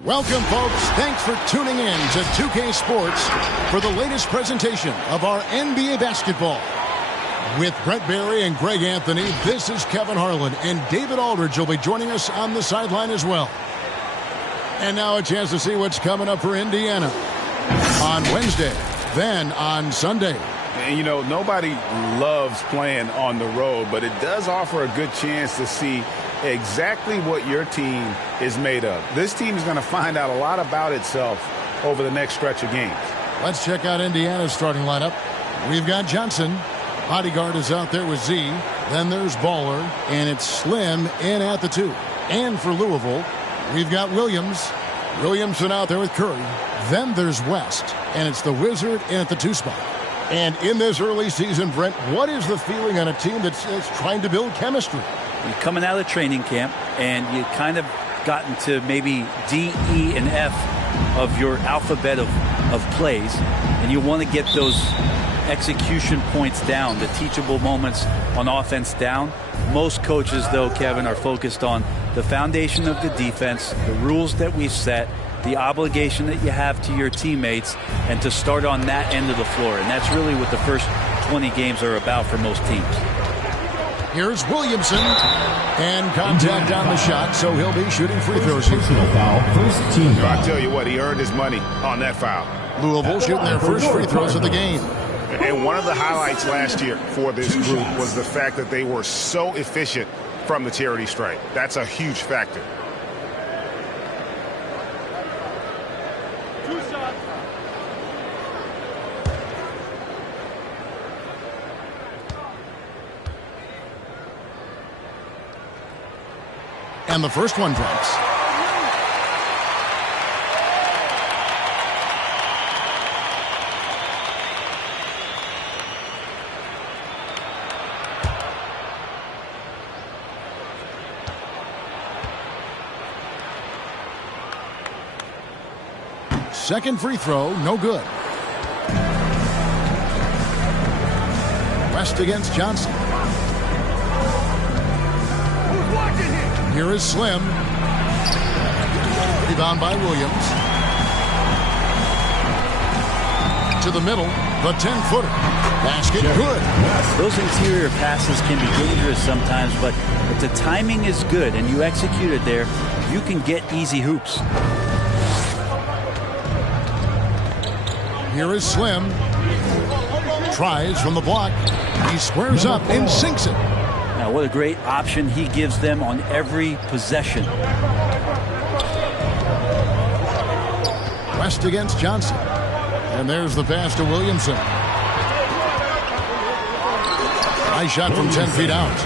Welcome, folks. Thanks for tuning in to 2K Sports for the latest presentation of our NBA basketball. With Brent Barry and Greg Anthony, this is Kevin Harlan, and David Aldridge will be joining us on the sideline as well. And now a chance to see what's coming up for Indiana on Wednesday, then on Sunday. And, you know, nobody loves playing on the road, but it does offer a good chance to see exactly what your team is made of. This team is going to find out a lot about itself over the next stretch of games. Let's check out Indiana's starting lineup. We've got Johnson. Odegaard is out there with Z. Then there's Baller, and it's Slim in at the 2. And for Louisville, we've got Williamson out there with Curry. Then there's West, and it's the Wizard in at the 2 spot. And in this early season, Brent, what is the feeling on a team that's trying to build chemistry? You're coming out of training camp, and you kind of gotten to maybe D, E, and F of your alphabet of plays, and you want to get those execution points down, the teachable moments on offense down. Most coaches, though, Kevin, are focused on the foundation of the defense, the rules that we've set, the obligation that you have to your teammates, and to start on that end of the floor. And that's really what the first 20 games are about for most teams. Here's Williamson, and contact on the shot, so he'll be shooting free throws here. I tell you what, he earned his money on that foul. Louisville shooting their first free throws of the game. And one of the highlights last year for this group was the fact that they were so efficient from the charity stripe. That's a huge factor. And the first one drops. Second free throw, no good. West against Johnson. Here is Slim. Rebound by Williams. To the middle, the 10-footer. Basket good. Those interior passes can be dangerous sometimes, but if the timing is good and you execute it there, you can get easy hoops. Here is Slim. Tries from the block. He squares up and sinks it. Now, what a great option he gives them on every possession. West against Johnson. And there's the pass to Williamson. Nice shot from 10 feet out.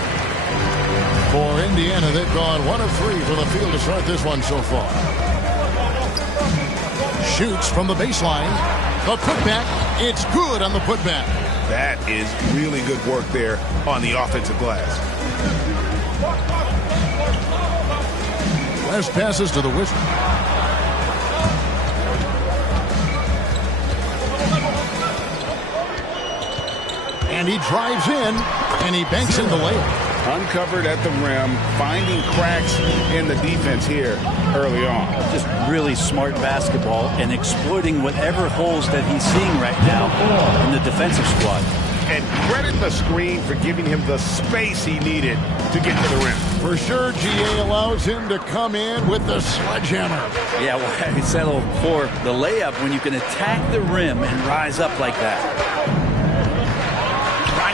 For Indiana, they've gone 1 of 3 from the field to start this one so far. Shoots from the baseline. The putback. It's good on the putback. That is really good work there on the offensive glass. West passes to the Wizard. And he drives in, and he banks in the layup. Uncovered at the rim, finding cracks in the defense here early on. Just really smart basketball and exploiting whatever holes that he's seeing right now in the defensive squad. And credit the screen for giving him the space he needed to get to the rim. For sure, GA allows him to come in with the sledgehammer. Yeah, well, he settled for the layup when you can attack the rim and rise up like that.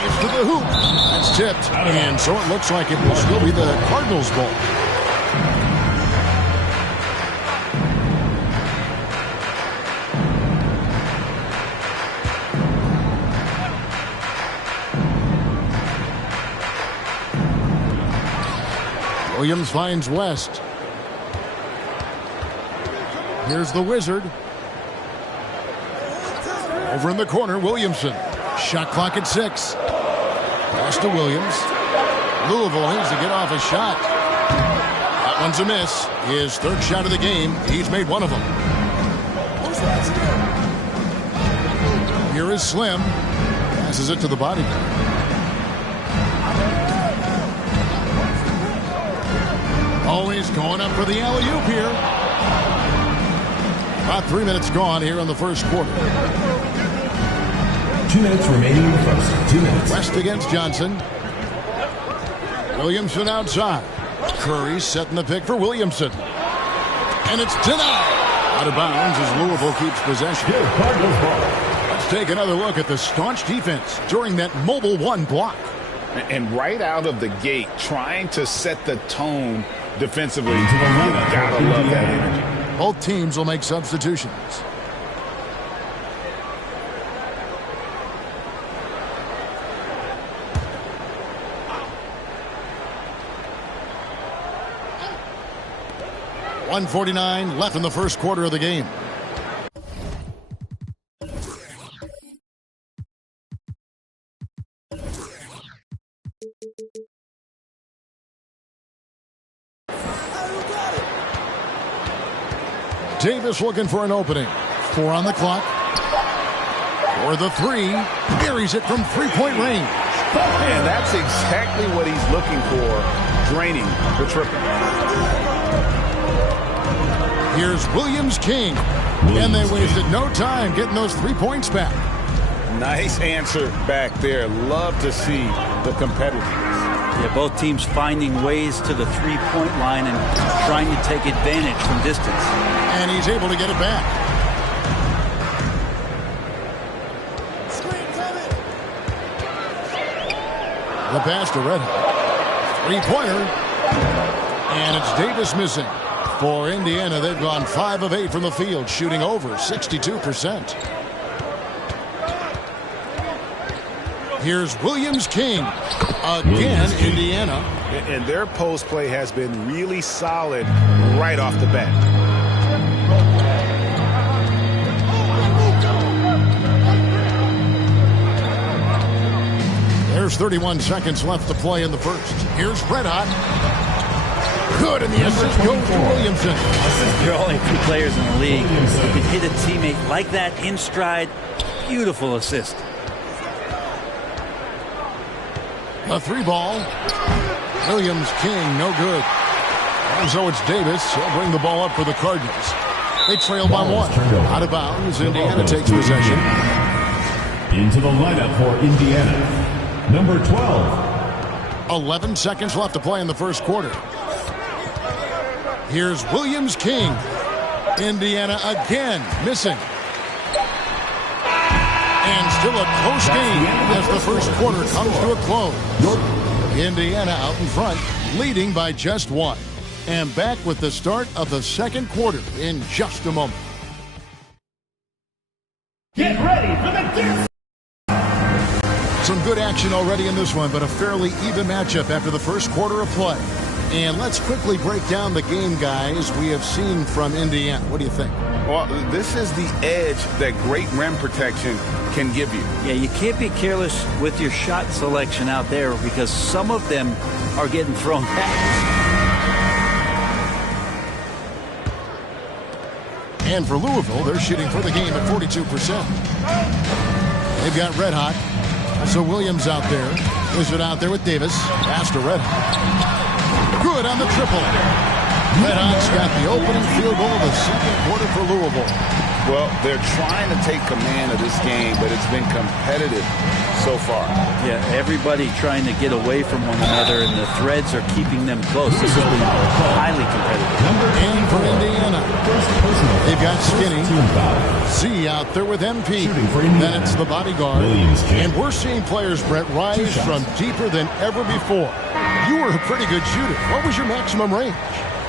To the hoop. That's tipped. And so it looks like it will still be the Cardinals' ball. Williams finds West. Here's the Wizard. Over in the corner, Williamson. Shot clock at 6. Pass to Williams. Louisville needs to get off a shot. That one's a miss. His third shot of the game. He's made one of them. Here is Slim. Passes it to the body. Always going up for the alley-oop here. About 3 minutes gone here in the first quarter. 2 minutes remaining in the first. 2 minutes. West against Johnson. Williamson outside. Curry setting the pick for Williamson. And it's denied. Out of bounds as Louisville keeps possession. Let's take another look at the staunch defense during that mobile one block. And right out of the gate, trying to set the tone defensively. You gotta love that energy. Both teams will make substitutions. .149 left in the first quarter of the game. Davis looking for an opening. 4 on the clock. For the 3. Buries it from three-point range. And that's exactly what he's looking for, draining the triple. Here's Williams-King. And they wasted no time getting those 3 points back. Nice answer back there. Love to see the competitiveness. Yeah, both teams finding ways to the three-point line and trying to take advantage from distance. And he's able to get it back. The pass to Red Hot. Three-pointer. And it's Davis missing. For Indiana, they've gone 5 of 8 from the field, shooting over 62%. Here's Williams-King. Again, Indiana. And their post play has been really solid right off the bat. There's 31 seconds left to play in the first. Here's Red Hot. Good, and the assist goes to Williamson. There are only 2 players in the league who can hit a teammate like that in stride. Beautiful assist. The 3 ball. Williams-King, no good. And so it's Davis. He'll bring the ball up for the Cardinals. They trail by 1. Out of bounds. Indiana takes possession. Into the lineup for Indiana, number 12. 11 seconds left to play in the first quarter. Here's Williams-King. Indiana again missing. And still a close game as the first quarter comes to a close. Indiana out in front, leading by just 1. And back with the start of the second quarter in just a moment. Get ready for the dance. Some good action already in this one, but a fairly even matchup after the first quarter of play. And let's quickly break down the game, guys, we have seen from Indiana. What do you think? Well, this is the edge that great rim protection can give you. Yeah, you can't be careless with your shot selection out there because some of them are getting thrown back. And for Louisville, they're shooting for the game at 42%. They've got Red Hot. So Williams out there. Is it out there with Davis. Pass to Red Hot. Good on the triple. Red Hot's got the opening field goal of the second quarter for Louisville. Well, they're trying to take command of this game, but it's been competitive so far. Yeah, everybody trying to get away from one another, and the threads are keeping them close. This has been highly competitive. And for Indiana, they've got Skinny. Z out there with MP. Then it's the bodyguard. And we're seeing players, Brett, rise from deeper than ever before. You were a pretty good shooter. What was your maximum range?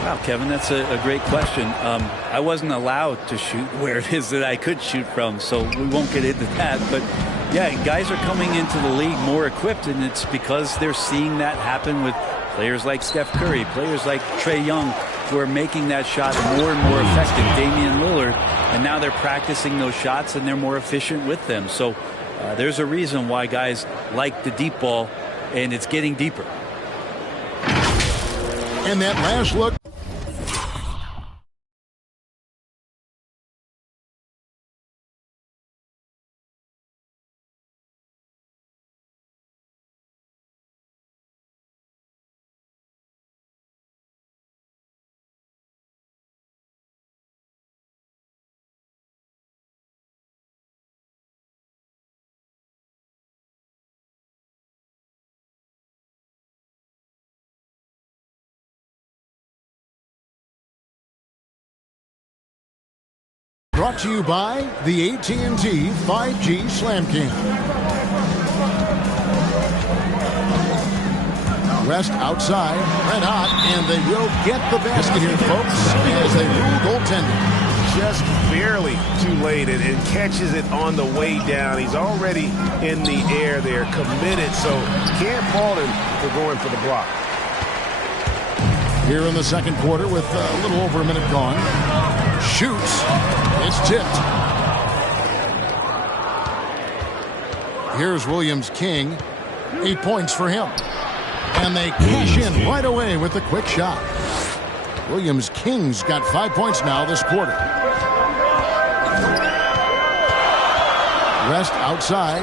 Wow, Kevin, that's a great question. I wasn't allowed to shoot where it is that I could shoot from, so we won't get into that. But, yeah, guys are coming into the league more equipped, and it's because they're seeing that happen with players like Steph Curry, players like Trae Young, who are making that shot more and more effective, Damian Lillard, and now they're practicing those shots, and they're more efficient with them. So there's a reason why guys like the deep ball, and it's getting deeper. And that last look. brought to you by the AT&T 5G Slam Cam. West outside, red hot, and they will get the basket here, folks, as they rule goaltending. Just barely too late and catches it on the way down. He's already in the air there, committed, so can't fault him for going for the block. Here in the second quarter with a little over a minute gone. Shoots. It's tipped. Here's Williams-King. 8 points for him. And they cash in right away with the quick shot. Williams-King's got 5 points now this quarter. West outside.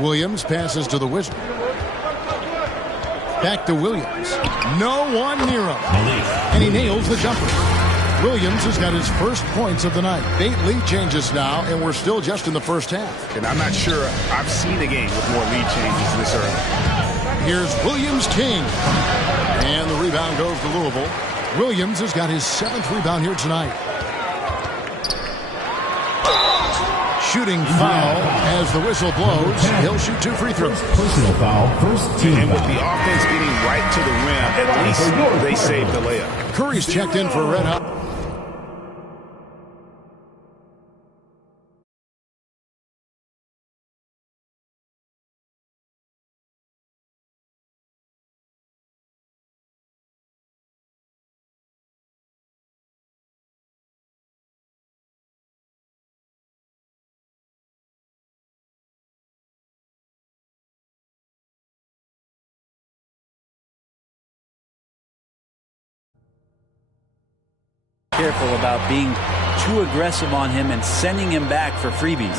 Williams passes to the Wizard. Back to Williams. No one near him. And he nails the jumper. Williams has got his first points of the night. 8 lead changes now, and we're still just in the first half. And I'm not sure I've seen a game with more lead changes this early. Here's Williams-King. And the rebound goes to Louisville. Williams has got his 7th rebound here tonight. Shooting foul as the whistle blows. He'll shoot 2 free throws. Personal foul, first team. And with the offense getting right to the rim, at least they saved the layup. Curry's checked in for Red Hot. Careful about being too aggressive on him and sending him back for freebies.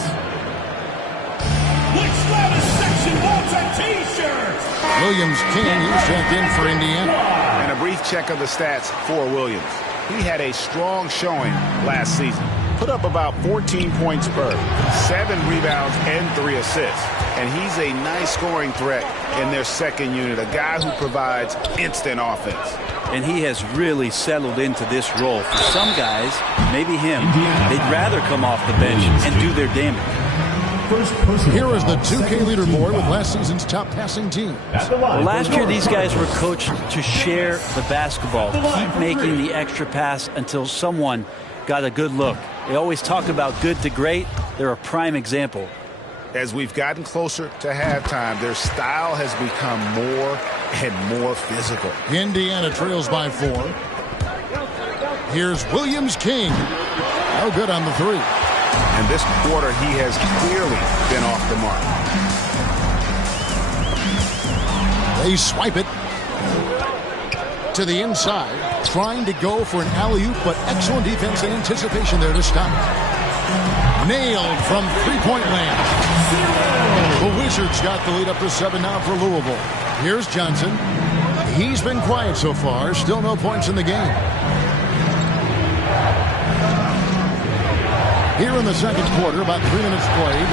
Which Lattice section wants a t-shirt? Williams-King is checked in for Indiana. And a brief check of the stats for Williams. He had a strong showing last season. Put up about 14 points per, 7 rebounds and 3 assists. And he's a nice scoring threat in their second unit, a guy who provides instant offense. And he has really settled into this role. For some guys, maybe him, they'd rather come off the bench and do their damage. Here is the 2K leaderboard with last season's top passing team. Well, last year, these guys were coached to share the basketball, keep making the extra pass until someone got a good look. They always talk about good to great. They're a prime example. As we've gotten closer to halftime, their style has become more and more physical. Indiana trails by 4. Here's Williams-King. No good on the 3. And this quarter, he has clearly been off the mark. They swipe it to the inside, trying to go for an alley-oop, but excellent defense and anticipation there to stop it. Nailed from three-point land. The Wizards got the lead up to 7 now for Louisville. Here's Johnson. He's been quiet so far. Still no points in the game. Here in the second quarter, about 3 minutes played.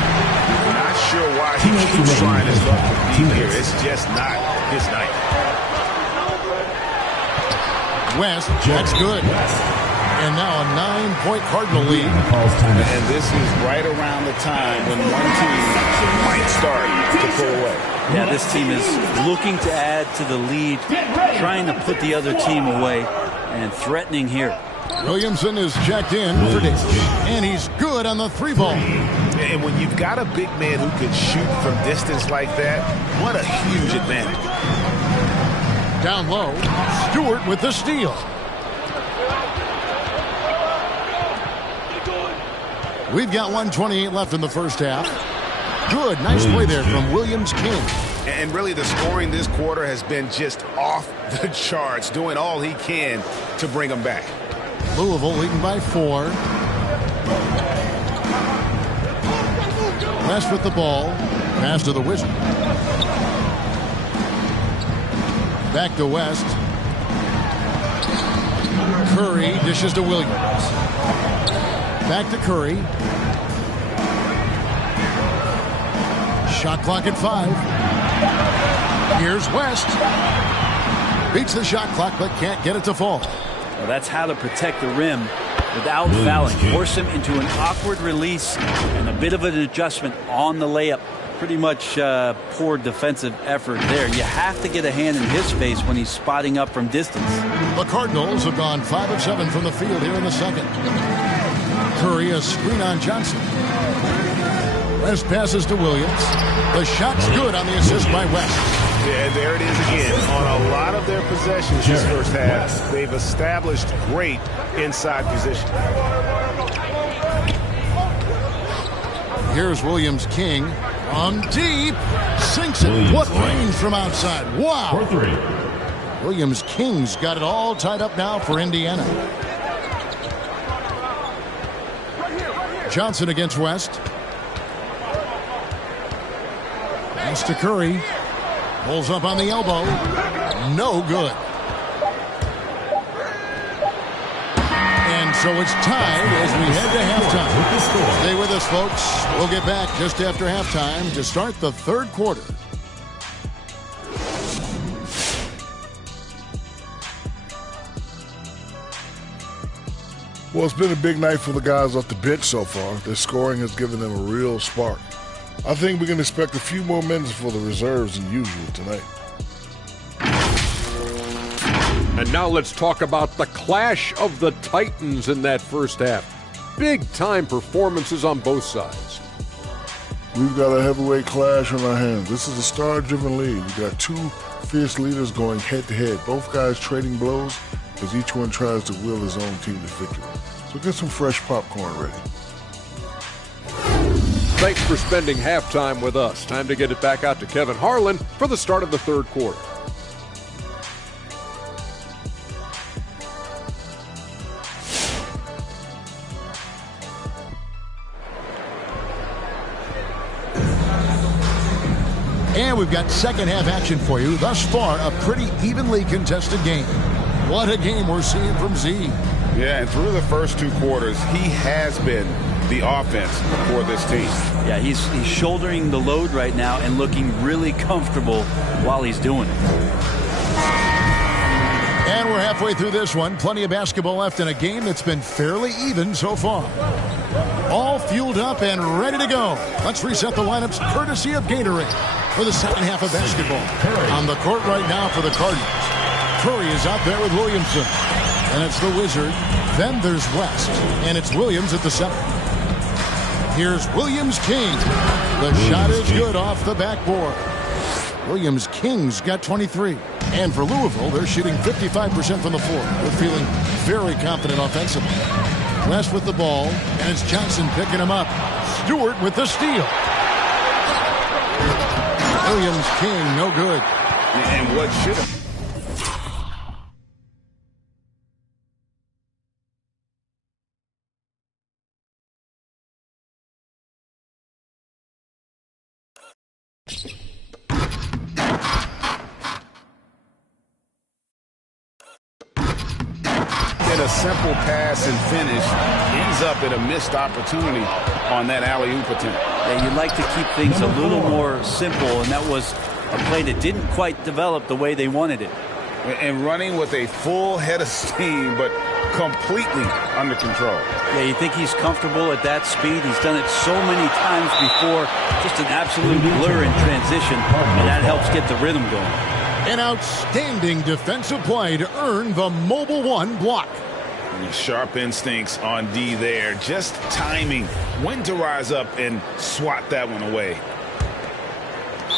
Not sure why he keeps trying his luck with deep here. It's just not his night. West, that's good. And now a 9-point Cardinal lead. And this is right around the time when one team might start to pull away. Yeah, this team is looking to add to the lead, trying to put the other team away, and threatening here. Williamson is checked in for Davis, and he's good on the 3-ball. And when you've got a big man who can shoot from distance like that, what a huge advantage. Down low, Stewart with the steal. We've got 1:28 left in the first half. Good, nice play there from Williams-King. And really the scoring this quarter has been just off the charts, doing all he can to bring them back. Louisville leading by 4. West with the ball. Pass to the Wizard. Back to West. Curry dishes to Williams. Back to Curry. Shot clock at 5. Here's West. Beats the shot clock but can't get it to fall. Well, that's how to protect the rim without fouling. Force him into an awkward release and a bit of an adjustment on the layup. Pretty much poor defensive effort there. You have to get a hand in his face when he's spotting up from distance. The Cardinals have gone 5 of 7 from the field here in the second. Curry, a screen on Johnson. West passes to Williams. The shot's good on the assist by West. Yeah, there it is again. On a lot of their possessions this first half, they've established great inside position. Here's Williams King from deep. Sinks it. What range from outside. Wow. Williams King's got it all tied up now for Indiana. Johnson against West. Pass to Curry. Pulls up on the elbow. No good. And so it's tied as we head to halftime. Stay with us, folks. We'll get back just after halftime to start the third quarter. Well, it's been a big night for the guys off the bench so far. Their scoring has given them a real spark. I think we can expect a few more minutes for the reserves than usual tonight. And now let's talk about the clash of the Titans in that first half. Big-time performances on both sides. We've got a heavyweight clash on our hands. This is a star-driven league. We've got two fierce leaders going head-to-head. Both guys trading blows as each one tries to will his own team to victory. So get some fresh popcorn ready. Thanks for spending halftime with us. Time to get it back out to Kevin Harlan for the start of the third quarter. And we've got second half action for you. Thus far, a pretty evenly contested game. What a game we're seeing from Z. Yeah, and through the first two quarters, he has been the offense for this team. Yeah, he's shouldering the load right now and looking really comfortable while he's doing it. And we're halfway through this one. Plenty of basketball left in a game that's been fairly even so far. All fueled up and ready to go. Let's reset the lineups courtesy of Gatorade for the second half of basketball. On the court right now for the Cardinals. Curry is out there with Williamson. And it's the Wizard. Then there's West. And it's Williams at the center. Here's Williams King. The shot is good off the backboard. Williams King's got 23. And for Louisville, they're shooting 55% from the floor. They're feeling very confident offensively. West with the ball, and it's Johnson picking him up. Stewart with the steal. Williams King, no good. And what should have... A simple pass and finish ends up at a missed opportunity on that alley-oop attempt. Yeah, you'd like to keep things a little more simple, and that was a play that didn't quite develop the way they wanted it. And running with a full head of steam, but completely under control. Yeah, you think he's comfortable at that speed. He's done it so many times before. Just an absolute blur in transition, and that helps get the rhythm going. An outstanding defensive play to earn the Mobile One block. Sharp instincts on D there. Just timing when to rise up and swat that one away.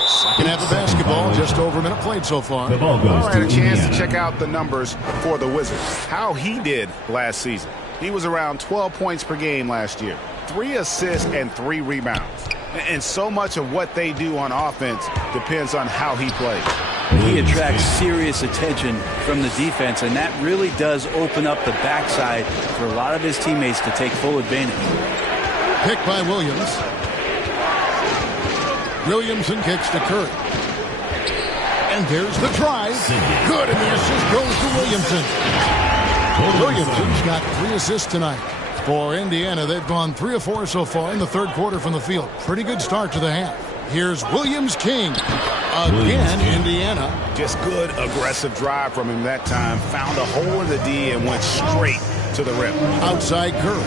Second half of basketball, just over a minute played so far. I had a chance to check out the numbers for the Wizards. How he did last season. He was around 12 points per game last year. 3 assists and 3 rebounds. And so much of what they do on offense depends on how he plays. He attracts serious attention from the defense, and that really does open up the backside for a lot of his teammates to take full advantage. Picked by Williams. Williamson kicks to Curry. And there's the try. Good, and the assist goes to Williamson. Williamson's got 3 assists tonight. For Indiana, they've gone 3 of 4 so far in the third quarter from the field. Pretty good start to the half. Here's Williams King. Again, Indiana. Just good aggressive drive from him that time. Found a hole in the D and went straight to the rim. Outside Curry.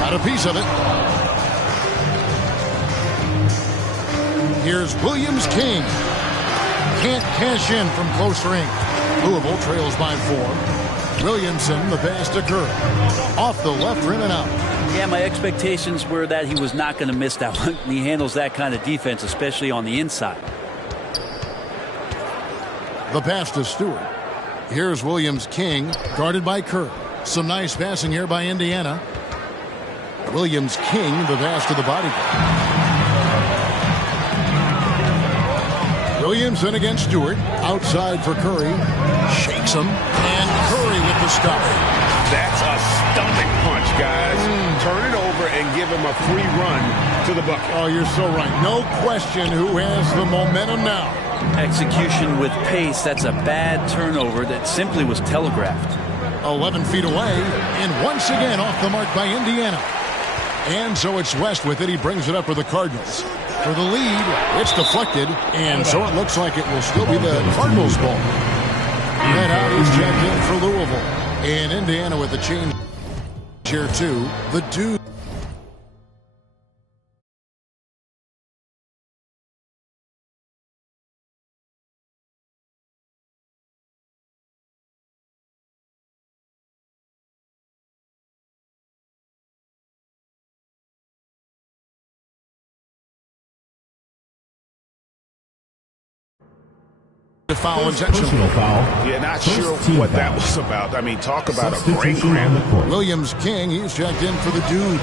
Got a piece of it. Here's Williams King. Can't cash in from close range. Louisville trails by 4. Williamson, the pass to Curry. Off the left rim and out. Yeah, my expectations were that he was not going to miss that one. He handles that kind of defense, especially on the inside. The pass to Stewart. Here's Williams King, guarded by Curry. Some nice passing here by Indiana. Williams King, the pass to the bodyguard. Williamson against Stewart. Outside for Curry. Shakes him. And Curry with the stop. That's a stomach punch, guys. Turn it over and give him a free run to the bucket. Oh, you're so right. No question who has the momentum now. Execution with pace. That's a bad turnover that simply was telegraphed. 11 feet away. And once again off the mark by Indiana. And so it's West with it. He brings it up for the Cardinals. For the lead, it's deflected, and so it looks like it will still be the Cardinals' ball. That out is checked in for Louisville. And Indiana with the change here, too. The Dude. Foul intentional. Yeah, not sure what that was about. I mean, talk about a great grab. Williams King, he's checked in for the Dude.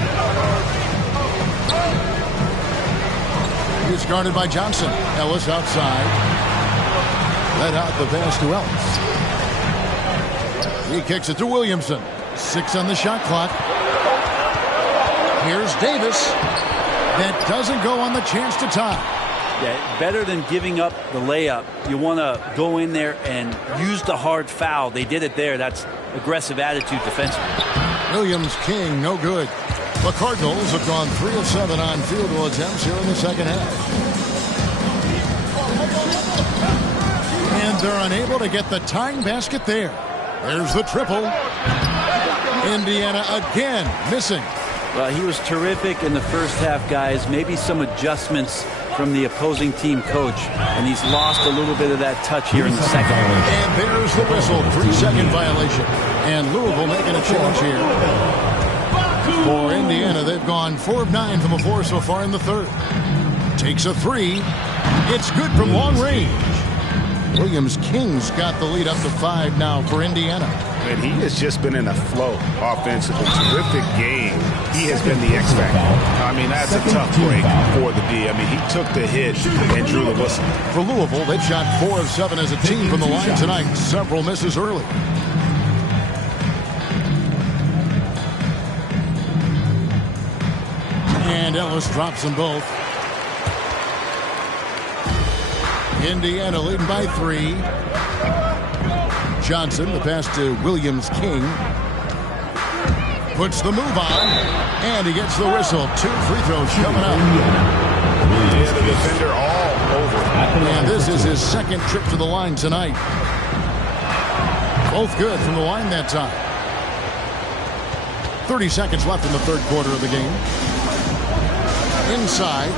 He's guarded by Johnson. Ellis outside. Let out the pass to Ellis. He kicks it to Williamson. 6 on the shot clock. Here's Davis. That doesn't go on the chance to tie. Yeah, better than giving up the layup. You want to go in there and use the hard foul. They did it there. That's aggressive attitude defensively. Williams King, no good. The Cardinals have gone 3 of 7 on field goal attempts here in the second half. And they're unable to get the tying basket there. There's the triple. Indiana again missing. Well, he was terrific in the first half, guys. Maybe some adjustments from the opposing team coach, and he's lost a little bit of that touch here in the second. And there's the whistle, 3-second violation. And Louisville making a change here. For Indiana, they've gone 4 of 9 from the floor so far in the third. Takes a 3. It's good from long range. Williams King's got the lead up to 5 now for Indiana. And he has just been in a flow offensively. Terrific game. He has been the X factor. I mean, that's a tough break for the D. I mean, he took the hit and drew the whistle. For Louisville, they've shot 4 of 7 as a team from the line tonight. Several misses early. And Ellis drops them both. Indiana leading by 3. Johnson, the pass to Williams King. Puts the move on, and he gets the whistle. 2 free throws coming up. Yeah, the defender all over. And this is his second trip to the line tonight. Both good from the line that time. 30 seconds left in the third quarter of the game. Inside.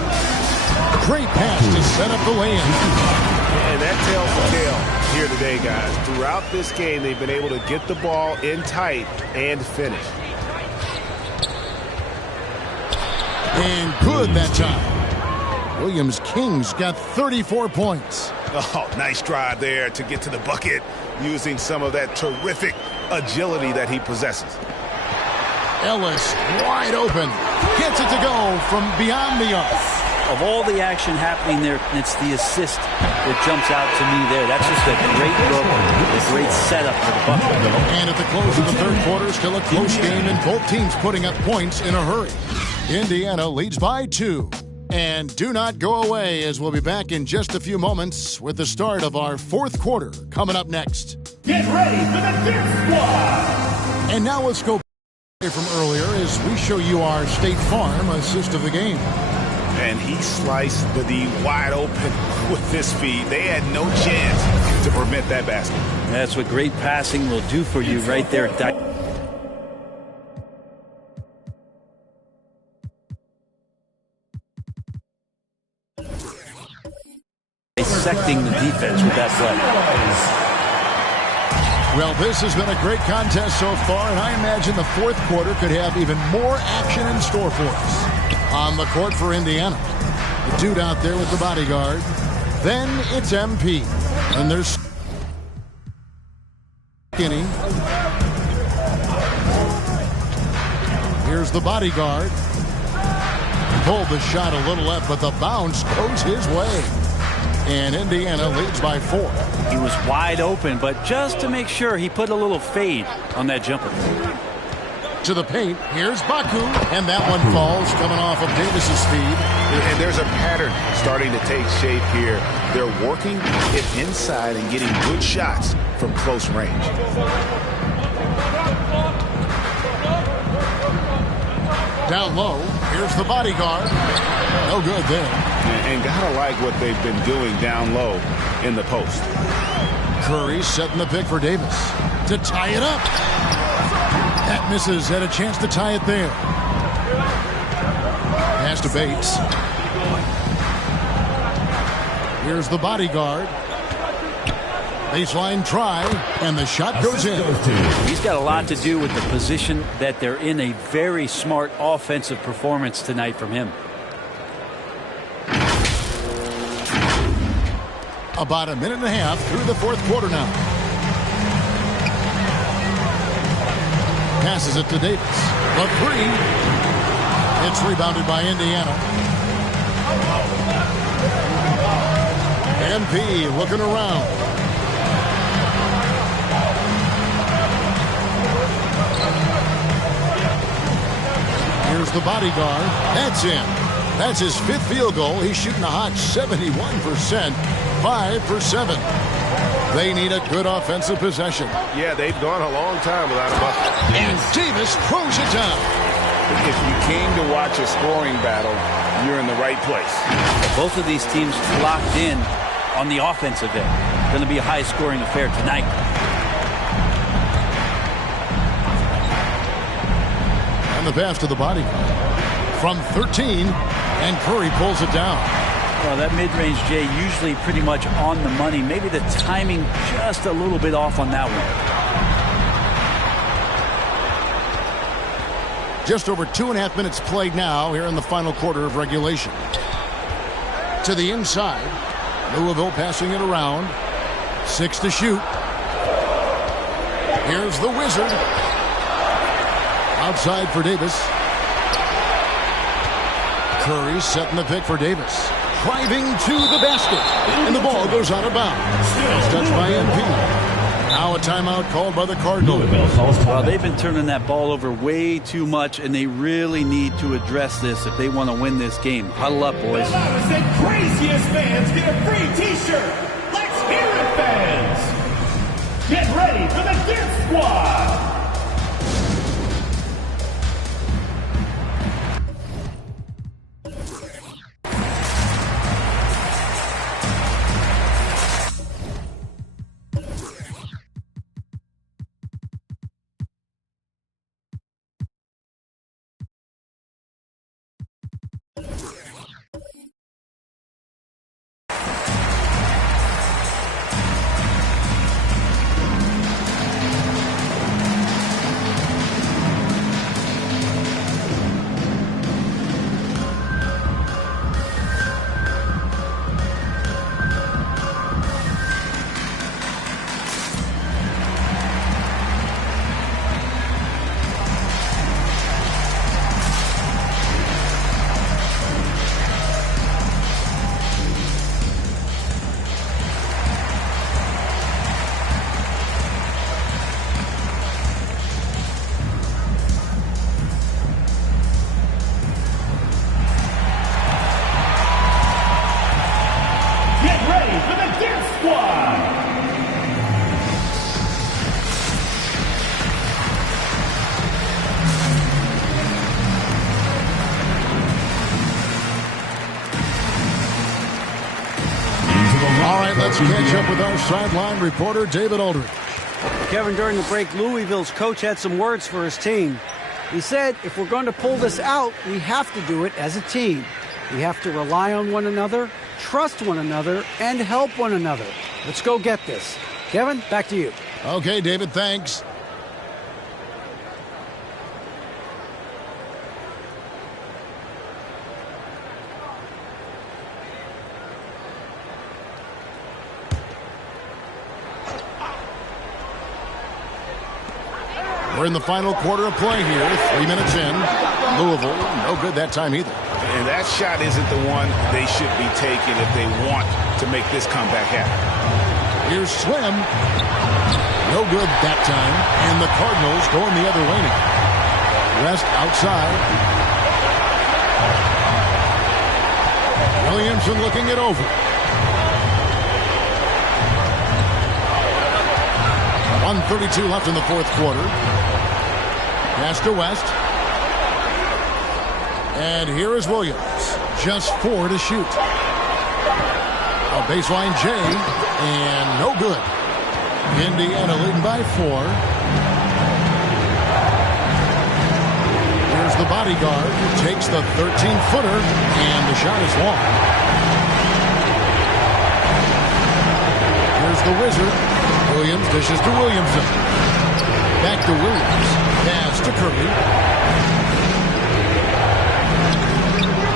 Great pass to set up the lay-in. And that tells the tale here today, guys. Throughout this game, they've been able to get the ball in tight and finish. And good that time. Williams King's got 34 points. Oh, nice drive there to get to the bucket using some of that terrific agility that he possesses. Ellis wide open. Gets it to go from beyond the arc. Of all the action happening there, it's the assist that jumps out to me there. That's just a great look, a great setup for the bucket. And at the close of the third quarter, still a close game, and both teams putting up points in a hurry. Indiana leads by 2. And do not go away, as we'll be back in just a few moments with the start of our fourth quarter coming up next. Get ready for the Dirt Squad! And now let's go from earlier as we show you our State Farm assist of the game. and he sliced the D wide open with his feet. They had no chance to prevent that basket. That's what great passing will do for you right there. Dissecting the defense with that play. Well, this has been a great contest so far, and I imagine the fourth quarter could have even more action in store for us. On the court for Indiana, the dude out there with the bodyguard. Then it's MP, and there's Skinny. Here's the bodyguard. Pulled the shot a little left, but the bounce goes his way. And Indiana leads by 4. He was wide open, but just to make sure, he put a little fade on that jumper. To the paint, here's Baku, and that one falls, coming off of Davis's feed. And there's a pattern starting to take shape here. They're working it inside and getting good shots from close range. Down low, here's the bodyguard. No good there. And gotta like what they've been doing down low in the post. Curry setting the pick for Davis to tie it up. That misses. Had a chance to tie it there. Pass to Bates. Here's the bodyguard. Baseline try, and the shot goes in. He's got a lot to do with the position that they're in. A very smart offensive performance tonight from him. About a minute and a half through the fourth quarter now. Passes it to Davis. The three. It's rebounded by Indiana. MP looking around. Here's the bodyguard. That's in. That's his 5th field goal. He's shooting a hot 71%. 5 for 7. They need a good offensive possession. Yeah, they've gone a long time without a bucket. And Davis throws it down. If you came to watch a scoring battle, you're in the right place. Both of these teams locked in on the offensive end. Going to be a high-scoring affair tonight. And the pass to the body. From 13, and Curry pulls it down. Well, that mid-range, Jay, usually pretty much on the money. Maybe the timing just a little bit off on that one. Just over 2.5 minutes played now here in the final quarter of regulation. To the inside. Louisville passing it around. 6 to shoot. Here's the Wizard. Outside for Davis. Curry setting the pick for Davis. Driving to the basket. And the ball goes out of bounds. It's touched by MP. Now a timeout called by the Cardinals. Well, they've been turning that ball over way too much, and they really need to address this if they want to win this game. Huddle up, boys. The loudest and craziest fans get a free T-shirt. Let's hear it, fans. Get ready for the Death Squad. catch up with our sideline reporter, David Aldridge. Kevin, during the break, Louisville's coach had some words for his team. He said, if we're going to pull this out, we have to do it as a team. We have to rely on one another, trust one another, and help one another. Let's go get this. Kevin, back to you. Okay, David, thanks. We're in the final quarter of play here. 3 minutes in. Louisville, no good that time either. And that shot isn't the one they should be taking if they want to make this comeback happen. Here's Slim. No good that time. And the Cardinals going the other way now. West outside. Williamson looking it over. 1:32 left in the fourth quarter. Pass to West. And here is Williams. Just 4 to shoot. A baseline J. And no good. Indiana leading by 4. Here's the bodyguard. Takes the 13-footer. And the shot is long. Here's the Wizard. Williams dishes to Williamson. Back to Williams. Pass to Curry.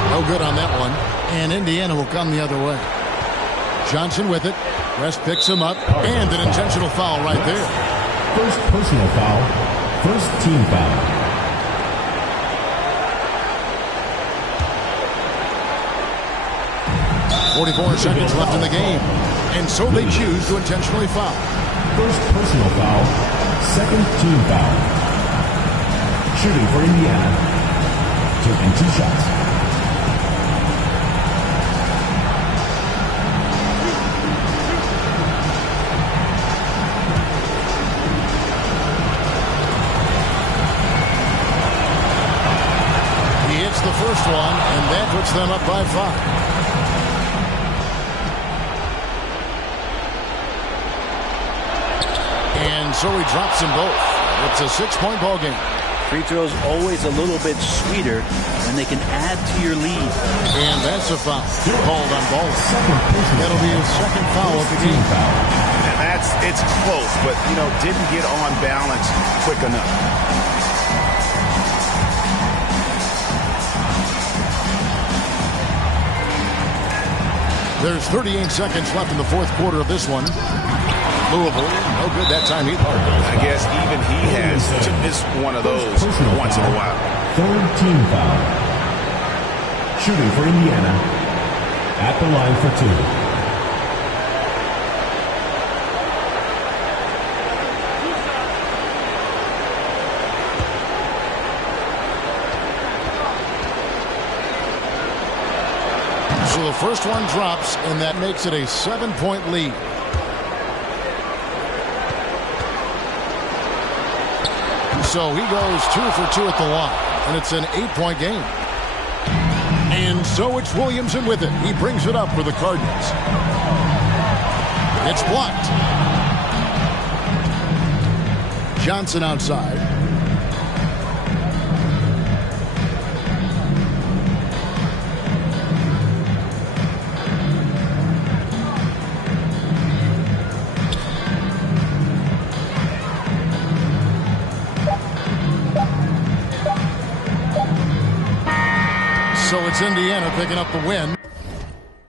No good on that one. And Indiana will come the other way. Johnson with it. West picks him up. And an intentional foul right there. First personal foul. First team foul. .44 seconds left in the game. And so they choose to intentionally foul. First personal foul. Second team foul. Shooting for Indiana. Taking 2 shots. He hits the first one, and that puts them up by 5. And so he drops them both. It's a 6-point ball game. Free throws always a little bit sweeter when they can add to your lead. And that's a foul called on Ball. That'll be his second foul of the game. And it's close, but, didn't get on balance quick enough. There's 38 seconds left in the fourth quarter of this one. Louisville, no good that time either. I guess even he has to miss one of those once in a while. Third team foul. Shooting for Indiana. At the line for 2. So the first one drops, and that makes it a 7-point lead. So he goes 2 for 2 at the line, and it's an 8-point game. And so it's Williamson with it. He brings it up for the Cardinals. It's blocked. Johnson outside. So it's Indiana picking up the win.